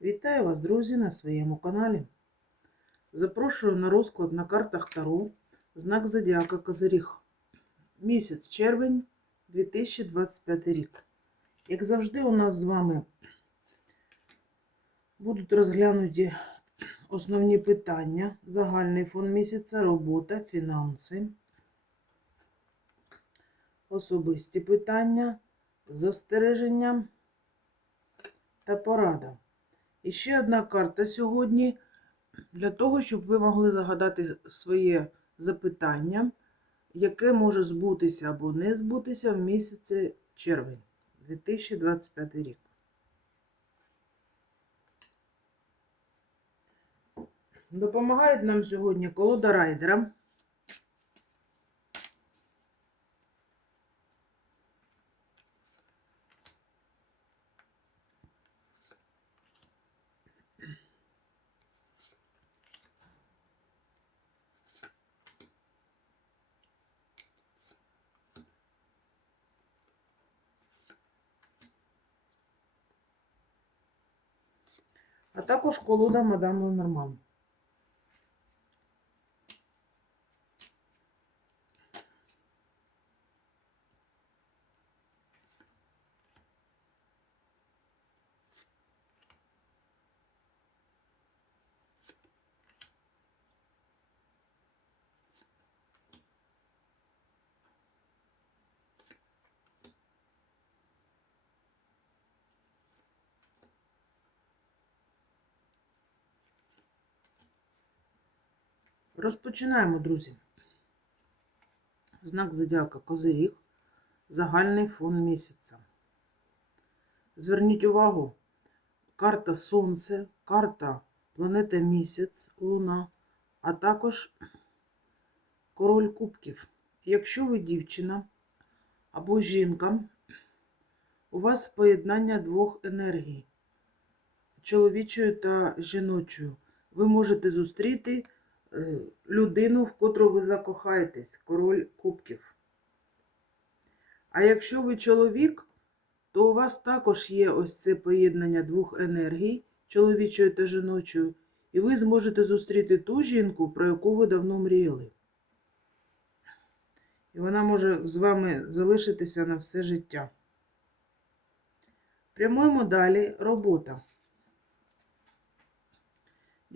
Вітаю вас, друзі, на своєму каналі. Запрошую на розклад на картах Таро знак Зодіака Козиріг. Місяць червень 2025 рік. Як завжди, у нас з вами будуть розглянуті основні питання, загальний фон місяця, робота, фінанси, особисті питання, застереження та порада. І ще одна карта сьогодні для того, щоб ви могли загадати своє запитання, яке може збутися або не збутися в місяці червень 2025 рік. Допомагають нам сьогодні колода райдера. А також колода мадам Ленорман. Розпочинаємо, друзі. Знак зодіака Козиріг. Загальний фон місяця. Зверніть увагу, карта Сонце, карта планета Місяць, Луна, а також король кубків. Якщо ви дівчина або жінка, у вас поєднання двох енергій чоловічої та жіночої. Ви можете зустріти людину, в котру ви закохаєтесь, король кубків. А якщо ви чоловік, то у вас також є ось це поєднання двох енергій, чоловічої та жіночої, і ви зможете зустріти ту жінку, про яку ви давно мріяли. І вона може з вами залишитися на все життя. Прямуємо далі робота.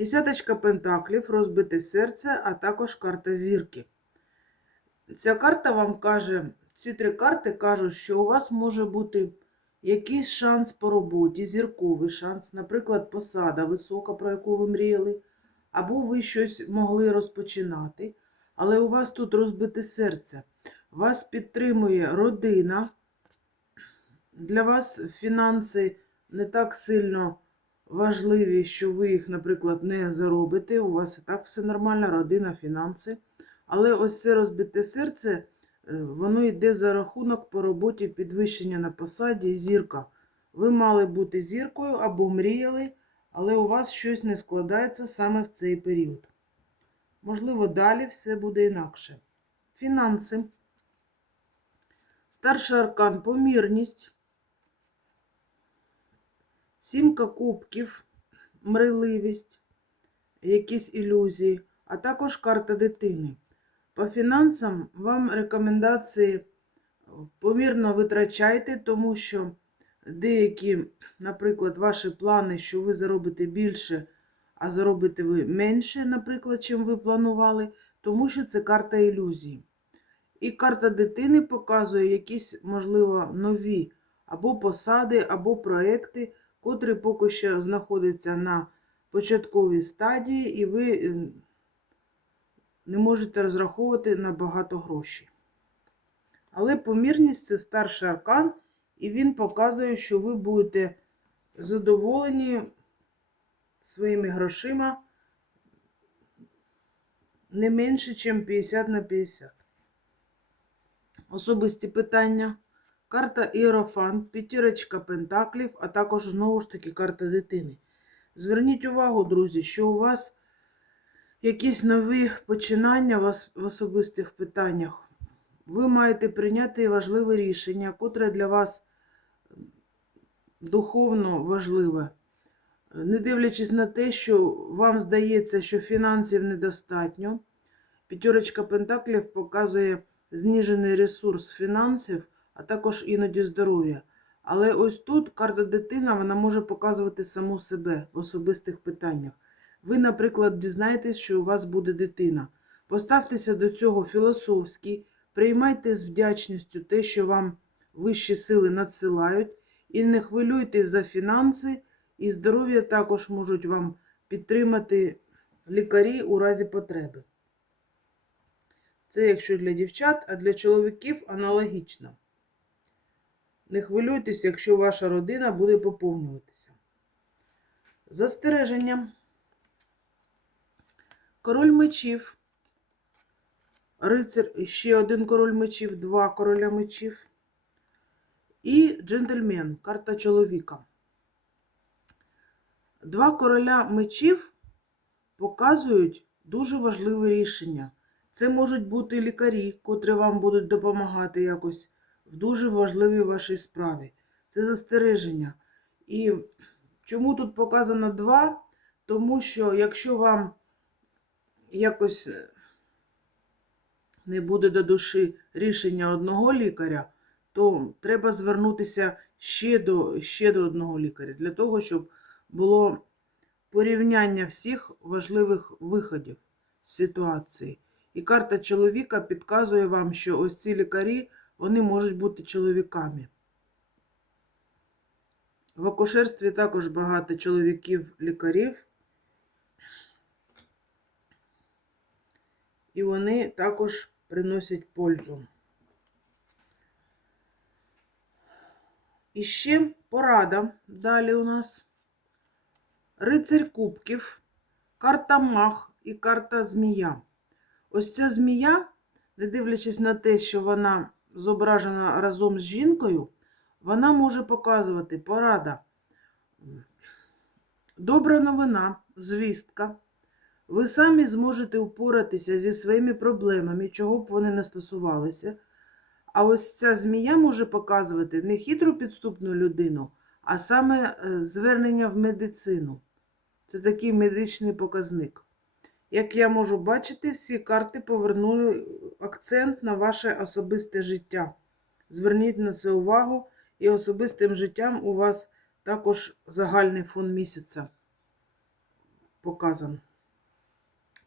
Десяточка пентаклів, розбите серце, а також карта зірки. Ця карта вам каже, ці три карти кажуть, що у вас може бути якийсь шанс по роботі, зірковий шанс, наприклад, посада висока, про яку ви мріяли, або ви щось могли розпочинати, але у вас тут розбите серце. Вас підтримує родина. Для вас фінанси не так сильно важливі, що ви їх, наприклад, не заробите. У вас і так все нормально, родина, фінанси. Але ось це розбите серце, е, воно йде за рахунок по роботі підвищення на посаді, зірка. Ви мали бути зіркою або мріяли, але у вас щось не складається саме в цей період. Можливо, далі все буде інакше. Фінанси. Старший аркан помірність. Сімка кубків, мрийливість, якісь ілюзії, а також карта дитини. По фінансам вам рекомендації помірно витрачайте, тому що деякі, наприклад, ваші плани, що ви заробите більше, а заробите ви менше, наприклад, чим ви планували, тому що це карта ілюзії. І карта дитини показує якісь, можливо, нові або посади, або проекти, котрі поки що знаходяться на початковій стадії, і ви е, не можете розраховувати на багато грошей. Але помірність це старший аркан, і він показує, що ви будете задоволені своїми грошима не менше, ніж 50 на 50. Особисті питання. Карта Іерофант, п'ятірочка Пентаклів, а також знову ж таки карта дитини. Зверніть увагу, друзі, що у вас якісь нові починання в особистих питаннях. Ви маєте прийняти важливе рішення, котре для вас духовно важливе. Не дивлячись на те, що вам здається, що фінансів недостатньо, п'ятерочка Пентаклів показує зніжений ресурс фінансів, а також іноді здоров'я. Але ось тут карта дитина вона може показувати саму себе в особистих питаннях. Ви, наприклад, дізнаєтесь, що у вас буде дитина. Поставтеся до цього філософськи, приймайте з вдячністю те, що вам вищі сили надсилають, і не хвилюйтесь за фінанси, і здоров'я також можуть вам підтримати лікарі у разі потреби. Це якщо для дівчат, а для чоловіків аналогічно. Не хвилюйтесь, якщо ваша родина буде поповнюватися. Застереження. Король мечів. Рицар, ще один король мечів, два короля мечів. І джентльмен, карта чоловіка. Два короля мечів показують дуже важливе рішення. Це можуть бути лікарі, котрі вам будуть допомагати якось в дуже важливій вашій справі. Це застереження. І чому тут показано два? Тому що якщо вам якось не буде до душі рішення одного лікаря, то треба звернутися ще до, ще до одного лікаря для того, щоб було порівняння всіх важливих виходів з ситуації. І карта чоловіка підказує вам, що ось ці лікарі вони можуть бути чоловіками. В акушерстві також багато чоловіків-лікарів. І вони також приносять пользу. І ще порада далі у нас. Рицарь кубків, карта мах і карта змія. Ось ця змія, не дивлячись на те, що вона зображена разом з жінкою, вона може показувати порада. Добра новина, звістка. Ви самі зможете упоратися зі своїми проблемами, чого б вони не стосувалися. А ось ця змія може показувати не хитру підступну людину, а саме е, звернення в медицину. Це такий медичний показник. Як я можу бачити, всі карти повернули акцент на ваше особисте життя. Зверніть на це увагу, і особистим життям у вас також загальний фон місяця показан.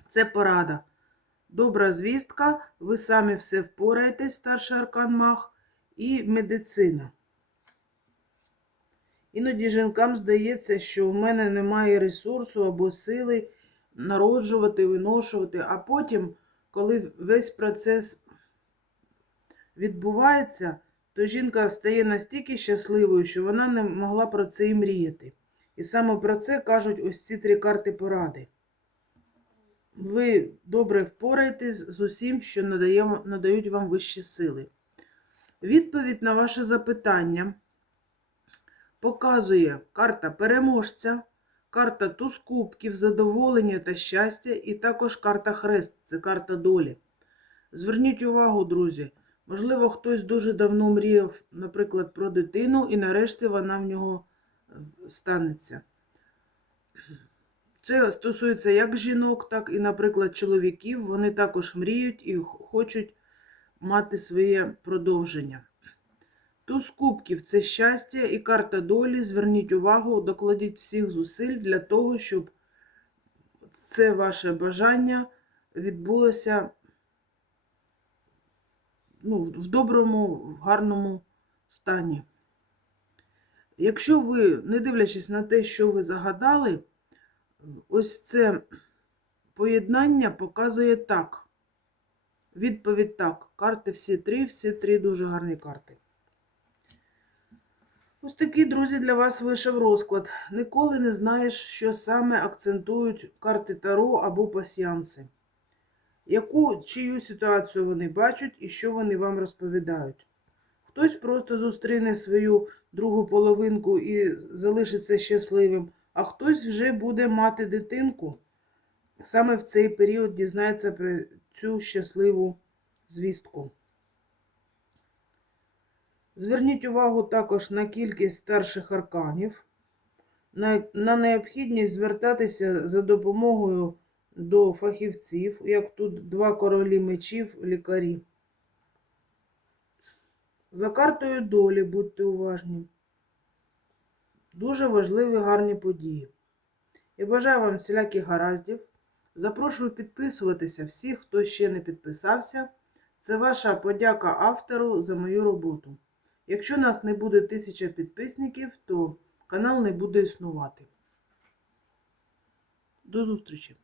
Це порада. Добра звістка, ви самі все впораєтесь, старший аркан маг, і медицина. Іноді жінкам здається, що в мене немає ресурсу або сили народжувати, виношувати, а потім, коли весь процес відбувається, то жінка стає настільки щасливою, що вона не могла про це і мріяти. І саме про це кажуть ось ці три карти поради. Ви добре впораєтесь з усім, що надає, надають вам вищі сили. Відповідь на ваше запитання показує карта переможця, карта туз кубків, задоволення та щастя, і також карта хрест це карта долі. Зверніть увагу, друзі, можливо, хтось дуже давно мріяв, наприклад, про дитину, і нарешті вона в нього е, станеться. Це стосується як жінок, так і, наприклад, чоловіків. Вони також мріють і хочуть мати своє продовження. Туз кубків це щастя і карта долі. Зверніть увагу, докладіть всіх зусиль для того, щоб це ваше бажання відбулося ну, в доброму, в гарному стані. Якщо ви, не дивлячись на те, що ви загадали, ось це поєднання показує так. Відповідь так. Карти всі три, всі три дуже гарні карти. Ось такий, друзі, для вас вийшов розклад. Ніколи не знаєш, що саме акцентують карти Таро або пасіанси. Яку чию ситуацію вони бачать і що вони вам розповідають. Хтось просто зустріне свою другу половинку і залишиться щасливим, а хтось вже буде мати дитинку. Саме в цей період дізнається про цю щасливу звістку. Зверніть увагу також на кількість старших арканів. на, необхідність звертатися за допомогою до фахівців, як тут два королі мечів, лікарі. За картою долі будьте уважні. Дуже важливі гарні події. Я бажаю вам всіляких гараздів. Запрошую підписуватися всіх, хто ще не підписався. Це ваша подяка автору за мою роботу. Якщо нас не буде тисяча підписників, то канал не буде існувати. До зустрічі!